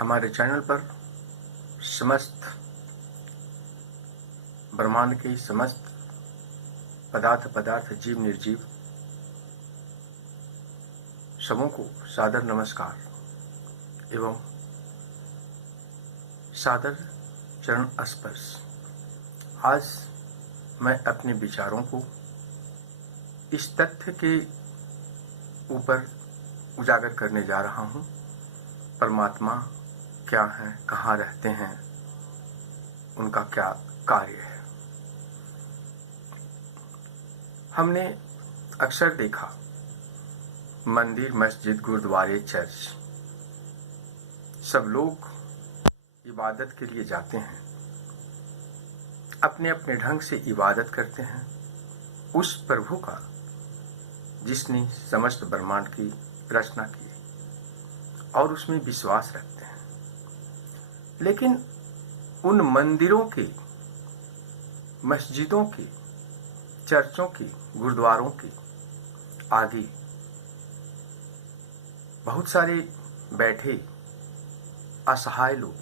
हमारे चैनल पर समस्त ब्रह्मांड के समस्त पदार्थ जीव निर्जीव सबों को सादर नमस्कार एवं सादर चरण स्पर्श। आज मैं अपने विचारों को इस तथ्य के ऊपर उजागर करने जा रहा हूँ, परमात्मा क्या है, कहाँ रहते हैं, उनका क्या कार्य है। हमने अक्सर देखा मंदिर, मस्जिद, गुरुद्वारे, चर्च, सब लोग इबादत के लिए जाते हैं, अपने अपने ढंग से इबादत करते हैं उस प्रभु का जिसने समस्त ब्रह्मांड की रचना की और उसमें विश्वास रखते हैं। लेकिन उन मंदिरों के, मस्जिदों के, चर्चों के, गुरुद्वारों के आगे बहुत सारे बैठे असहाय लोग,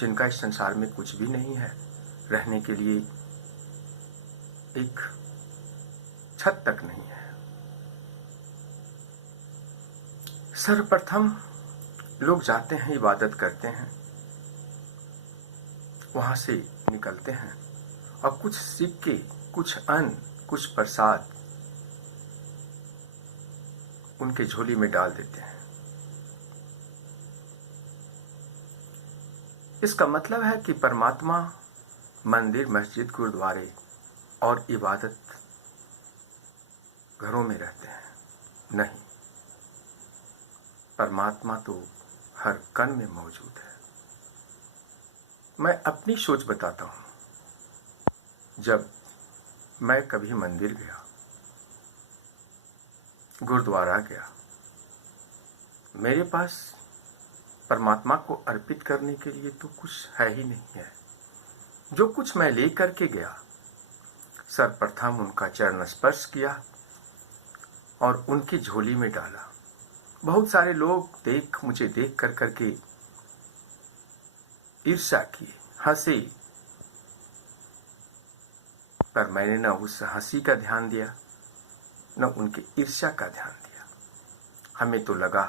जिनका इस संसार में कुछ भी नहीं है, रहने के लिए एक छत तक नहीं है। सर्वप्रथम लोग जाते हैं, इबादत करते हैं, वहां से निकलते हैं और कुछ सिक्के, कुछ अन्न, कुछ प्रसाद उनके झोली में डाल देते हैं। इसका मतलब है कि परमात्मा मंदिर, मस्जिद, गुरुद्वारे और इबादत घरों में रहते हैं। नहीं, परमात्मा तो हर कण में मौजूद है। मैं अपनी सोच बताता हूं। जब मैं कभी मंदिर गया, गुरुद्वारा गया, मेरे पास परमात्मा को अर्पित करने के लिए तो कुछ है ही नहीं है। जो कुछ मैं ले करके गया, सर्वप्रथम उनका चरण स्पर्श किया और उनकी झोली में डाला। बहुत सारे लोग मुझे देख कर करके ईर्ष्या किए, हंसे, पर मैंने न उस हंसी का ध्यान दिया न उनके ईर्ष्या का ध्यान दिया। हमें तो लगा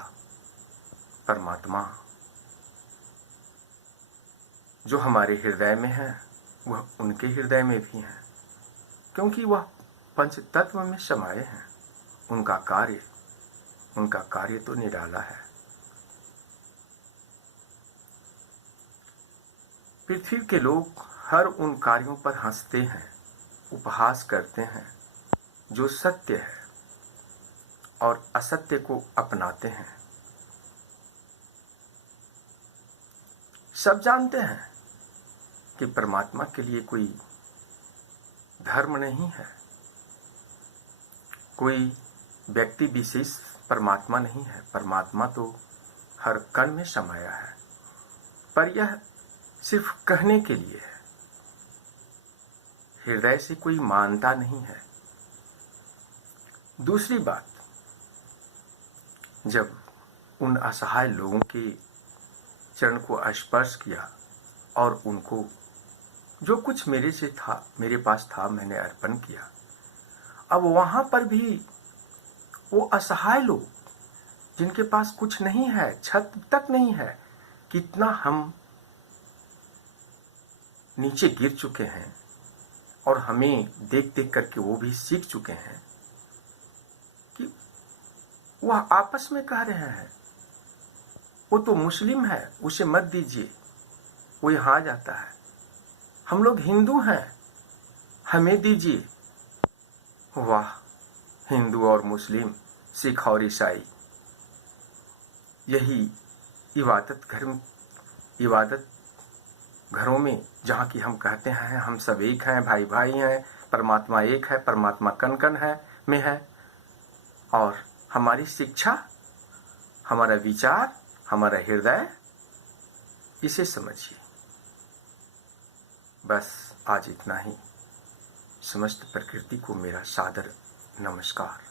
परमात्मा जो हमारे हृदय में है वह उनके हृदय में भी है, क्योंकि वह पंच तत्व में समाये हैं। उनका कार्य तो निराला है। पृथ्वी के लोग हर उन कार्यों पर हंसते हैं, उपहास करते हैं जो सत्य है और असत्य को अपनाते हैं। सब जानते हैं कि परमात्मा के लिए कोई धर्म नहीं है, कोई व्यक्ति विशेष परमात्मा नहीं है। परमात्मा तो हर कण में समाया है, पर यह सिर्फ कहने के लिए है, हृदय से कोई मानता नहीं है। दूसरी बात, जब उन असहाय लोगों के चरण को स्पर्श किया और उनको जो कुछ मेरे पास था मैंने अर्पण किया, अब वहां पर भी वो असहाय लोग जिनके पास कुछ नहीं है, छत तक नहीं है, कितना हम नीचे गिर चुके हैं और हमें देख देख करके वो भी सीख चुके हैं कि वह आपस में कह रहे हैं वो तो मुस्लिम है, उसे मत दीजिए, वो यहाँ आ जाता है। हम लोग हिंदू हैं, हमें दीजिए। वाह, हिंदू और मुस्लिम, सिख और ईसाई, यही इबादत घरों में जहाँ की हम कहते हैं हम सब एक हैं, भाई भाई हैं, परमात्मा एक है, परमात्मा कण कण है में है। और हमारी शिक्षा, हमारा विचार, हमारा हृदय, इसे समझिए। बस आज इतना ही। समस्त प्रकृति को मेरा सादर नमस्कार।